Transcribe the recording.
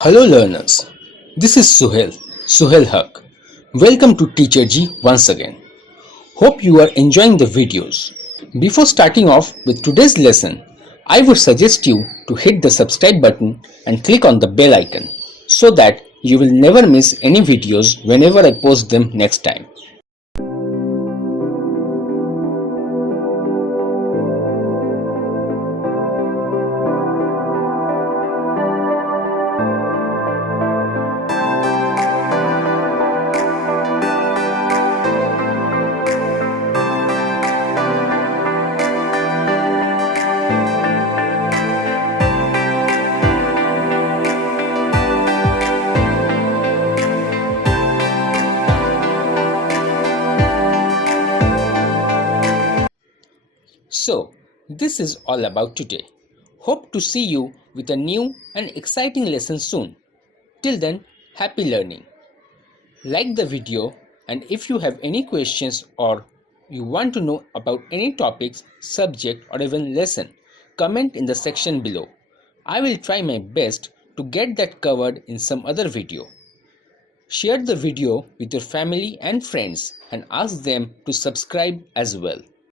Hello learners, this is Suhel Haq. Welcome to Teachergy once again. Hope you are enjoying the videos. Before starting off with today's lesson, I would suggest you to hit the subscribe button and click on the bell icon so that you will never miss any videos whenever I post them next time. So, this is all about today. Hope to see you with a new and exciting lesson soon. Till then, happy learning. Like the video, and if you have any questions or you want to know about any topics, subject or even lesson, comment in the section below. I will try my best to get that covered in some other video. Share the video with your family and friends and ask them to subscribe as well.